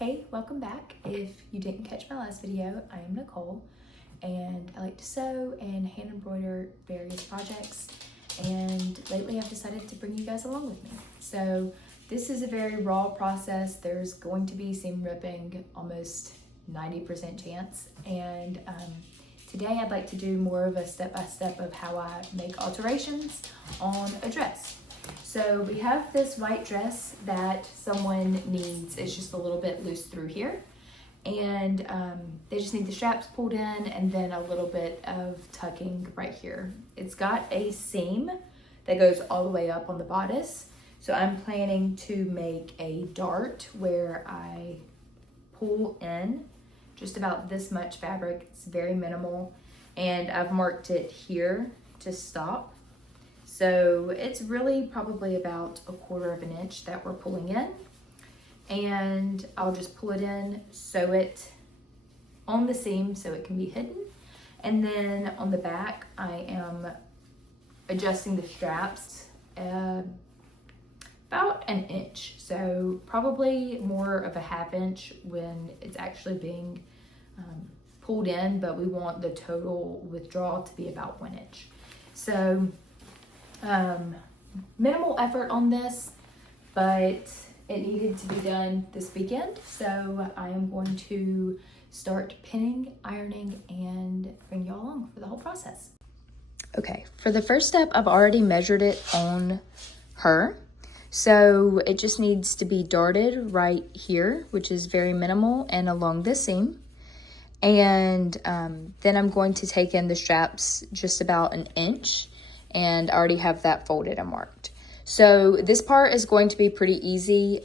Hey, welcome back. If you didn't catch my last video, I am Nicole and I like to sew and hand embroider various projects, and lately I've decided to bring you guys along with me. So this is a very raw process. There's going to be seam ripping, almost 90% chance, and today I'd like to do more of a step-by-step of how I make alterations on a dress. So we have this white dress that someone needs. It's just a little bit loose through here, and they just need the straps pulled in and then a little bit of tucking right here. It's got a seam that goes all the way up on the bodice, so I'm planning to make a dart where I pull in just about this much fabric. It's very minimal, and I've marked it here to stop. So it's really probably about 1/4 inch that we're pulling in, and I'll just pull it in, sew it on the seam so it can be hidden. And then on the back, I am adjusting the straps about 1 inch. So probably more of a 1/2 inch when it's actually being pulled in, but we want the total withdrawal to be about 1 inch. So minimal effort on this, but it needed to be done this weekend. So I am going to start pinning, ironing, and bring y'all along for the whole process. Okay, for the first step, I've already measured it on her. So it just needs to be darted right here, which is very minimal, and along this seam. And then I'm going to take in the straps just about 1 inch, and I already have that folded and marked. So this part is going to be pretty easy.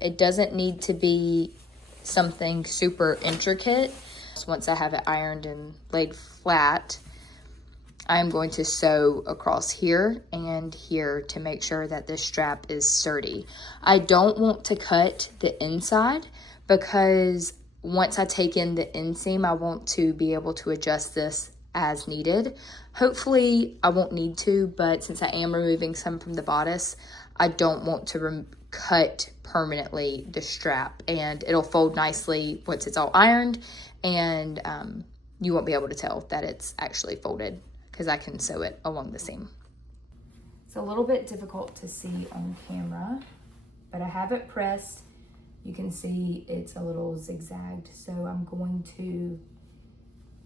It doesn't need to be something super intricate. So once I have it ironed and laid flat, I'm going to sew across here and here to make sure that this strap is sturdy. I don't want to cut the inside because once I take in the inseam, I want to be able to adjust this as needed. Hopefully I won't need to, but since I am removing some from the bodice, I don't want to cut permanently the strap, and it'll fold nicely once it's all ironed, and you won't be able to tell that it's actually folded because I can sew it along the seam. It's a little bit difficult to see on camera, but I have it pressed. You can see it's a little zigzagged, so I'm going to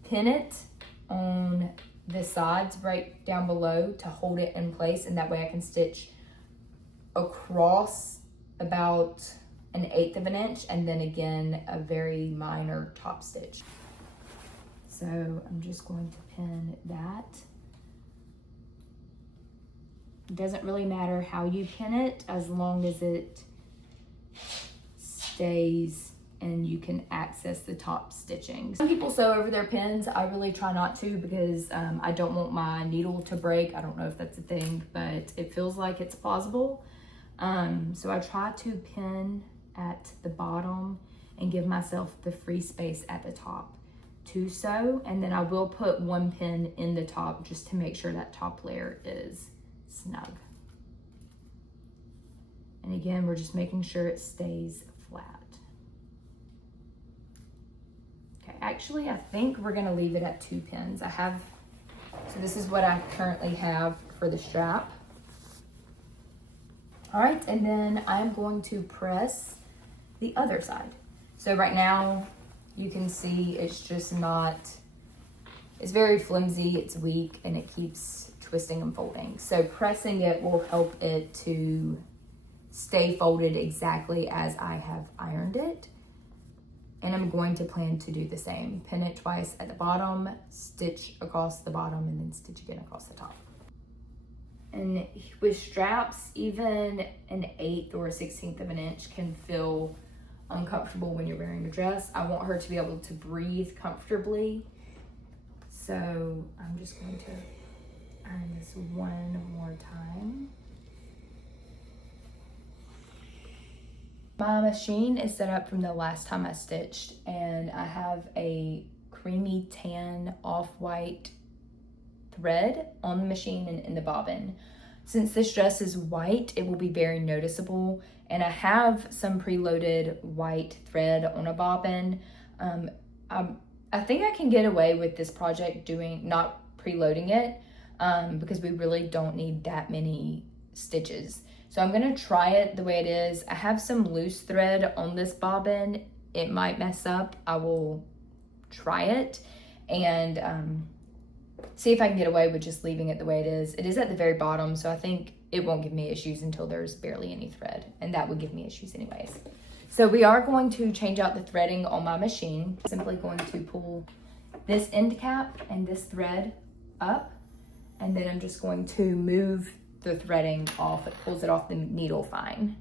pin it on the sides right down below to hold it in place, and that way I can stitch across about 1/8 of an inch, and then again a very minor top stitch. So I'm just going to pin that. It doesn't really matter how you pin it as long as it stays and you can access the top stitching. Some people sew over their pins. I really try not to because I don't want my needle to break. I don't know if that's a thing, but it feels like it's plausible. So I try to pin at the bottom and give myself the free space at the top to sew, and then I will put 1 pin in the top just to make sure that top layer is snug. And again, we're just making sure it stays flat. Actually, I think we're gonna leave it at 2 pins. So this is what I currently have for the strap. All right, and then I'm going to press the other side. So right now, you can see it's just it's very flimsy, it's weak, and it keeps twisting and folding. So pressing it will help it to stay folded exactly as I have ironed it. And I'm going to plan to do the same. Pin it twice at the bottom, stitch across the bottom, and then stitch again across the top. And with straps, even 1/8 or 1/16 of an inch can feel uncomfortable when you're wearing a dress. I want her to be able to breathe comfortably. So I'm just going to iron this one more time. My machine is set up from the last time I stitched, and I have a creamy tan off-white thread on the machine and in the bobbin. Since this dress is white, it will be very noticeable, And I have some preloaded white thread on a bobbin. I think I can get away with this project not preloading it because we really don't need that many stitches. So I'm gonna try it the way it is. I have some loose thread on this bobbin. It might mess up. I will try it and see if I can get away with just leaving it the way it is. It is at the very bottom, so I think it won't give me issues until there's barely any thread, and that would give me issues anyways. So we are going to change out the threading on my machine. Simply going to pull this end cap and this thread up, and then I'm just going to move the threading off. It pulls it off the needle fine.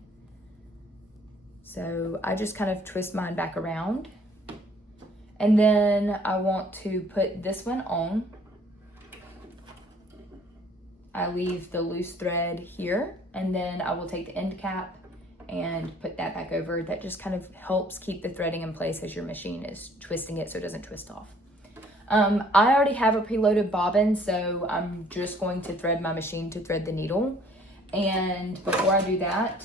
So I just kind of twist mine back around, and then I want to put this one on. I leave the loose thread here, and then I will take the end cap and put that back over. That just kind of helps keep the threading in place as your machine is twisting it so it doesn't twist off. I already have a preloaded bobbin, so I'm just going to thread my machine to thread the needle. And before I do that,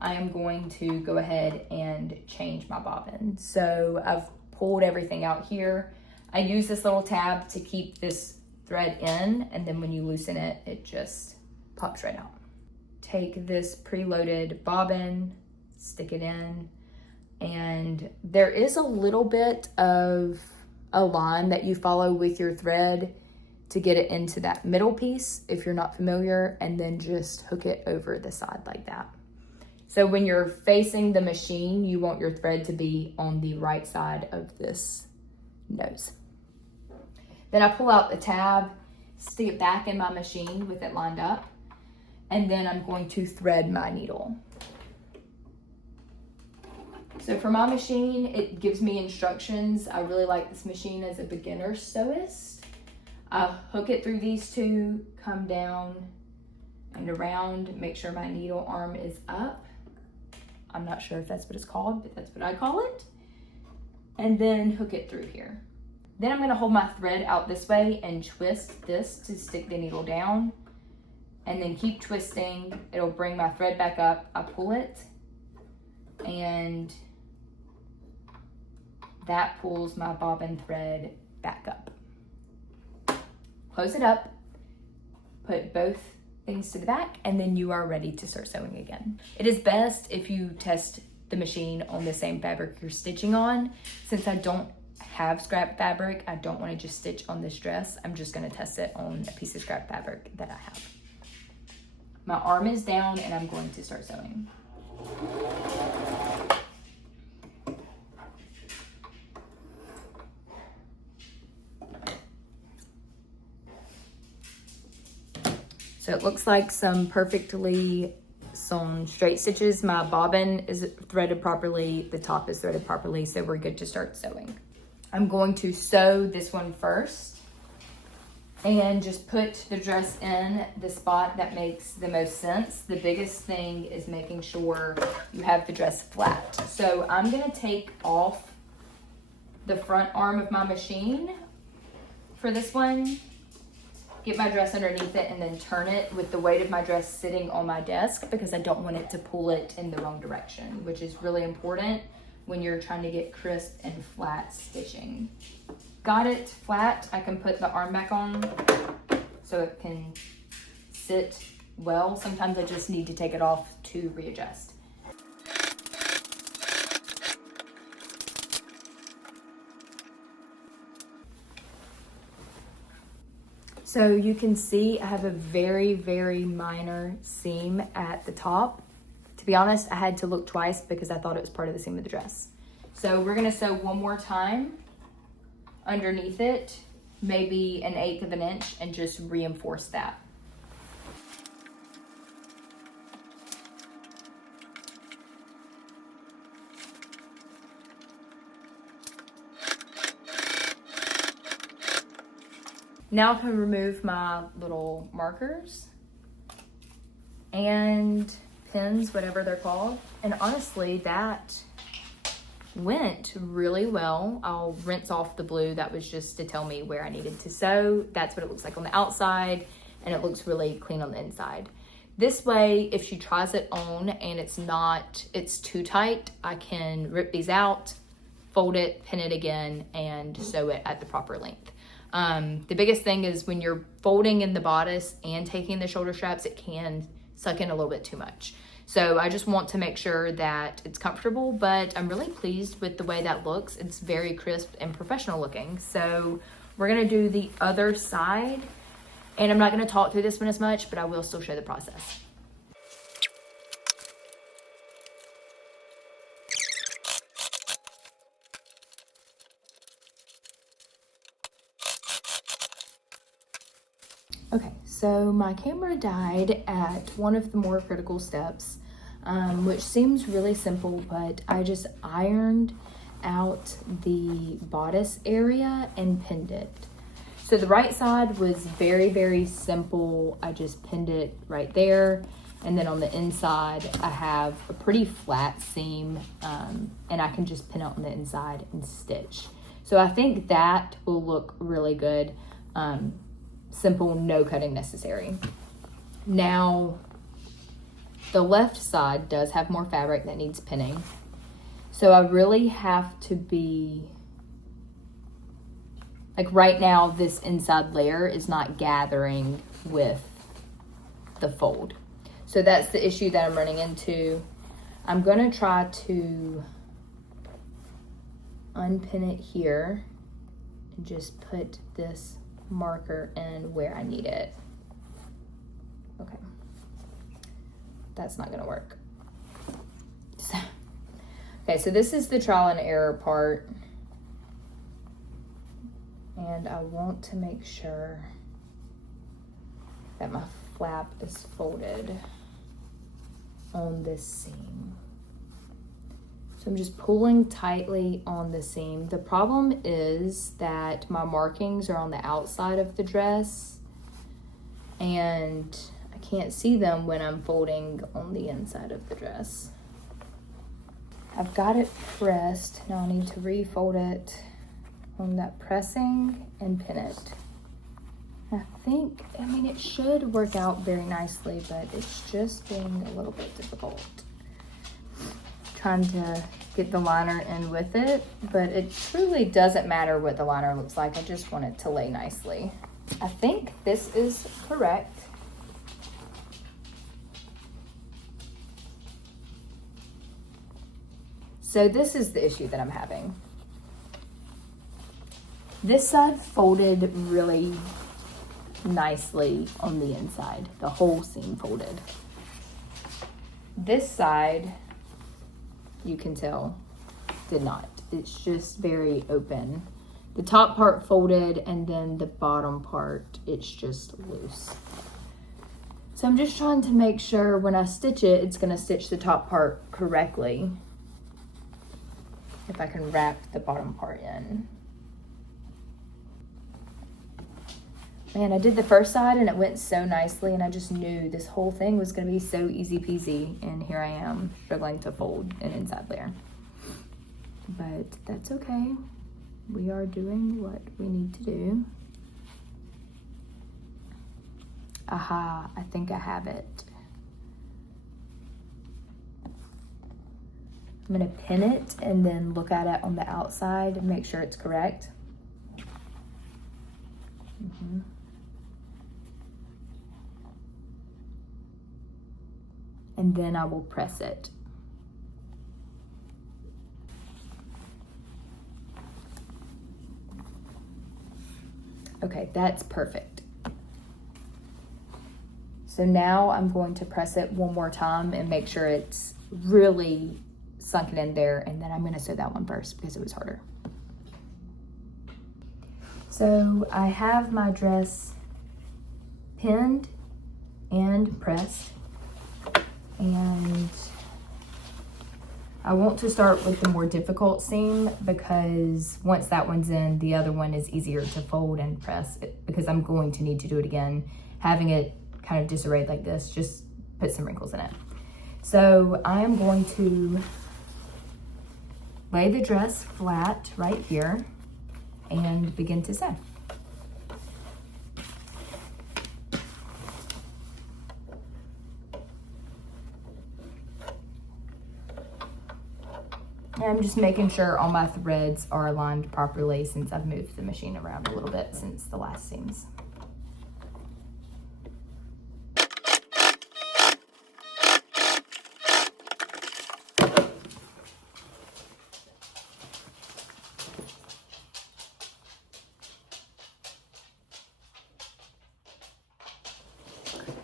I am going to go ahead and change my bobbin. So I've pulled everything out here. I use this little tab to keep this thread in, and then when you loosen it, it just pops right out. Take this preloaded bobbin, stick it in, and there is a little bit of a line that you follow with your thread to get it into that middle piece if you're not familiar, and then just hook it over the side like that. So when you're facing the machine, you want your thread to be on the right side of this nose. Then I pull out the tab, stick it back in my machine with it lined up, and then I'm going to thread my needle. So for my machine, it gives me instructions. I really like this machine as a beginner sewist. I hook it through these two, come down and around, make sure my needle arm is up. I'm not sure if that's what it's called, but that's what I call it. And then hook it through here. Then I'm gonna hold my thread out this way and twist this to stick the needle down, and then keep twisting. It'll bring my thread back up. I pull it, and that pulls my bobbin thread back up. Close it up, put both things to the back, and then you are ready to start sewing again. It is best if you test the machine on the same fabric you're stitching on. Since I don't have scrap fabric, I don't want to just stitch on this dress. I'm just going to test it on a piece of scrap fabric that I have. My arm is down, and I'm going to start sewing. So it looks like some perfectly sewn straight stitches. My bobbin is threaded properly, the top is threaded properly, so we're good to start sewing. I'm going to sew this one first and just put the dress in the spot that makes the most sense. The biggest thing is making sure you have the dress flat. So I'm gonna take off the front arm of my machine for this one, get my dress underneath it, and then turn it with the weight of my dress sitting on my desk, because I don't want it to pull it in the wrong direction, which is really important when you're trying to get crisp and flat stitching. Got it flat, I can put the arm back on so it can sit well. Sometimes I just need to take it off to readjust. So you can see I have a very, very minor seam at the top. To be honest, I had to look twice because I thought it was part of the seam of the dress. So we're gonna sew one more time underneath it, maybe 1/8 of an inch, and just reinforce that. Now I can remove my little markers and pins, whatever they're called. And honestly, that went really well. I'll rinse off the blue. That was just to tell me where I needed to sew. That's what it looks like on the outside, and it looks really clean on the inside. This way, if she tries it on and it's too tight, I can rip these out, fold it, pin it again, and sew it at the proper length. The biggest thing is when you're folding in the bodice and taking the shoulder straps, it can suck in a little bit too much. So I just want to make sure that it's comfortable, but I'm really pleased with the way that looks. It's very crisp and professional looking. So we're gonna do the other side, and I'm not gonna talk through this one as much, but I will still show the process. Okay, so my camera died at one of the more critical steps, which seems really simple, but I just ironed out the bodice area and pinned it. So the right side was very, very simple. I just pinned it right there. And then on the inside, I have a pretty flat seam, and I can just pin it on the inside and stitch. So I think that will look really good. Simple, no cutting necessary. Now, the left side does have more fabric that needs pinning. So I really have to be, like right now, this inside layer is not gathering with the fold. So that's the issue that I'm running into. I'm gonna try to unpin it here and just put this marker in where I need it. Okay, that's not gonna work. Okay, so this is the trial and error part, and I want to make sure that my flap is folded on this seam. So I'm just pulling tightly on the seam. The problem is that my markings are on the outside of the dress and I can't see them when I'm folding on the inside of the dress. I've got it pressed. Now I need to refold it on that pressing and pin it. I mean, it should work out very nicely, but it's just being a little bit difficult. Trying to get the liner in with it, but it truly doesn't matter what the liner looks like. I just want it to lay nicely. I think this is correct. So this is the issue that I'm having. This side folded really nicely on the inside. The whole seam folded. This side, you can tell, did not. It's just very open. The top part folded and then the bottom part, it's just loose. So I'm just trying to make sure when I stitch it, it's gonna stitch the top part correctly. If I can wrap the bottom part in. Man, I did the first side and it went so nicely and I just knew this whole thing was gonna be so easy peasy, and here I am struggling to fold an inside layer. But that's okay. We are doing what we need to do. Aha, I think I have it. I'm gonna pin it and then look at it on the outside and make sure it's correct. And then I will press it. Okay, that's perfect. So now I'm going to press it one more time and make sure it's really sunken in there, and then I'm gonna sew that one first because it was harder. So I have my dress pinned and pressed, and I want to start with the more difficult seam because once that one's in, the other one is easier to fold and press because I'm going to need to do it again. Having it kind of disarrayed like this just put some wrinkles in it. So I am going to lay the dress flat right here and begin to sew. And I'm just making sure all my threads are aligned properly since I've moved the machine around a little bit since the last seams.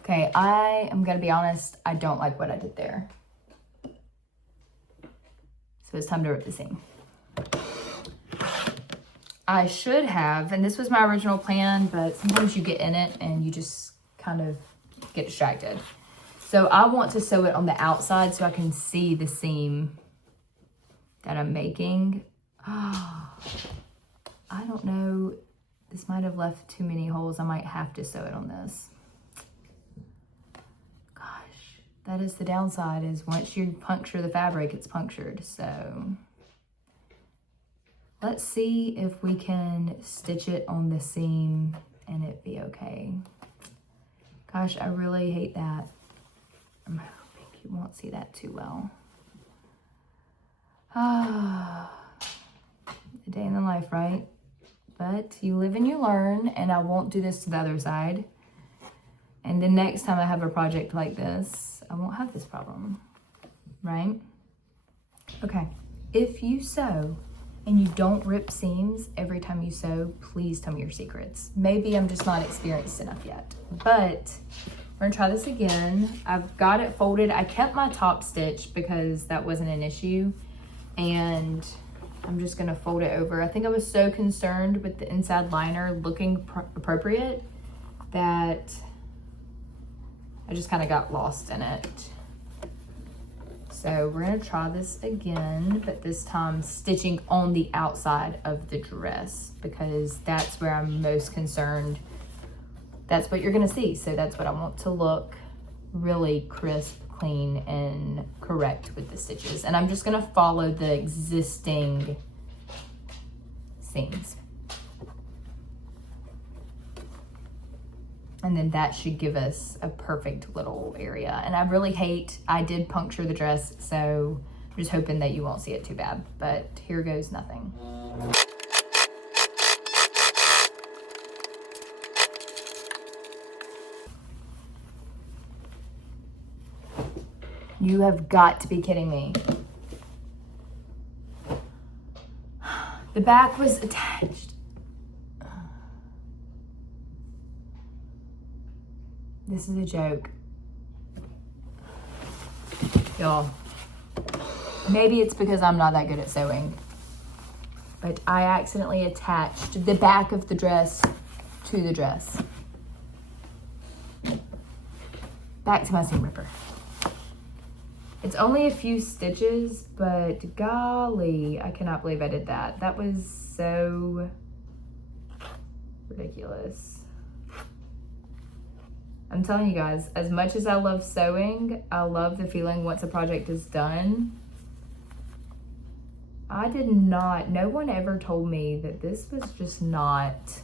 Okay, I am gonna be honest, I don't like what I did there. So it's time to rip the seam. I should have, and this was my original plan, but sometimes you get in it and you just kind of get distracted. So I want to sew it on the outside so I can see the seam that I'm making. Oh, I don't know. This might have left too many holes. I might have to sew it on this. Gosh, that is the downside, is once you puncture the fabric, it's punctured. So let's see if we can stitch it on the seam and it be okay. Gosh, I really hate that. I'm hoping you won't see that too well. Ah, a day in the life, right? But you live and you learn, and I won't do this to the other side. And the next time I have a project like this, I won't have this problem, right? Okay, if you sew and you don't rip seams every time you sew, please tell me your secrets. Maybe I'm just not experienced enough yet, but we're gonna try this again. I've got it folded. I kept my top stitch because that wasn't an issue, and I'm just gonna fold it over. I think I was so concerned with the inside liner looking appropriate that I just kind of got lost in it. So we're gonna try this again, but this time stitching on the outside of the dress because that's where I'm most concerned. That's what you're gonna see. So that's what I want to look really crisp, clean, and correct with the stitches. And I'm just gonna follow the existing seams. And then that should give us a perfect little area. And I did puncture the dress, so I'm just hoping that you won't see it too bad, but here goes nothing. You have got to be kidding me. The back was attached. This is a joke. Y'all, maybe it's because I'm not that good at sewing, but I accidentally attached the back of the dress to the dress. Back to my seam ripper. It's only a few stitches, but golly, I cannot believe I did that. That was so ridiculous. I'm telling you guys, as much as I love sewing, I love the feeling once a project is done. No one ever told me that this was just not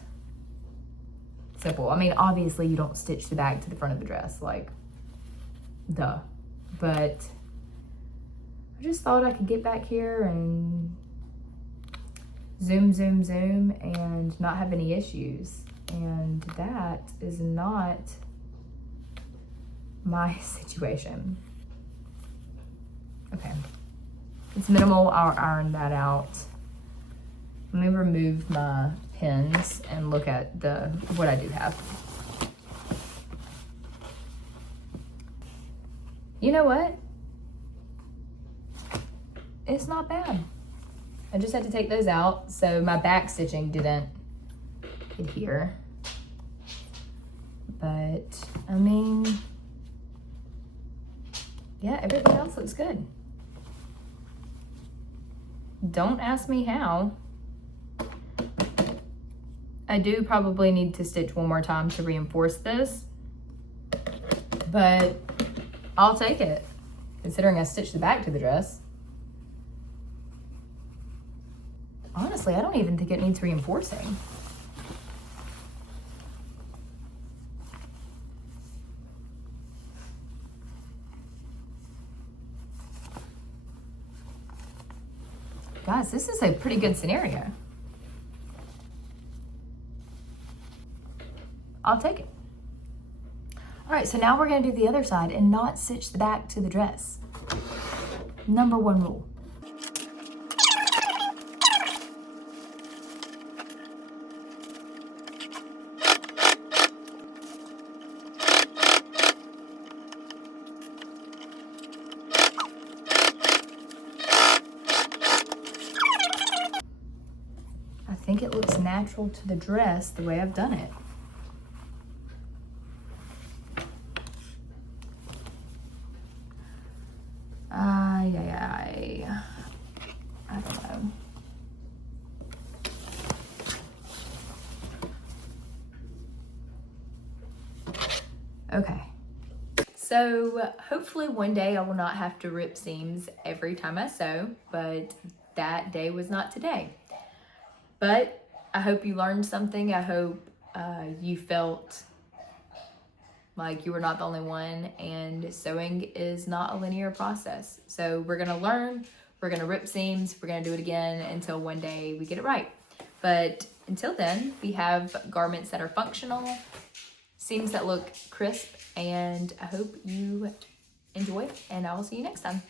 simple. I mean, obviously you don't stitch the back to the front of the dress, like, duh. But I just thought I could get back here and zoom, zoom, zoom and not have any issues. And that is not my situation. Okay, it's minimal. I'll iron that out. Let me remove my pins and look at what I do have. You know what? It's not bad. I just had to take those out, so my back stitching didn't adhere. But I mean, yeah, everything else looks good. Don't ask me how. I do probably need to stitch one more time to reinforce this, but I'll take it, considering I stitched the back to the dress. Honestly, I don't even think it needs reinforcing. Guys, this is a pretty good scenario. I'll take it. All right, so now we're gonna do the other side and not stitch the back to the dress. Number one rule. I think it looks natural to the dress the way I've done it. I don't know. Okay. So hopefully one day I will not have to rip seams every time I sew, but that day was not today. But I hope you learned something. I hope you felt like you were not the only one, and sewing is not a linear process. So we're gonna learn, we're gonna rip seams, we're gonna do it again until one day we get it right. But until then, we have garments that are functional, seams that look crisp, and I hope you enjoy, and I will see you next time.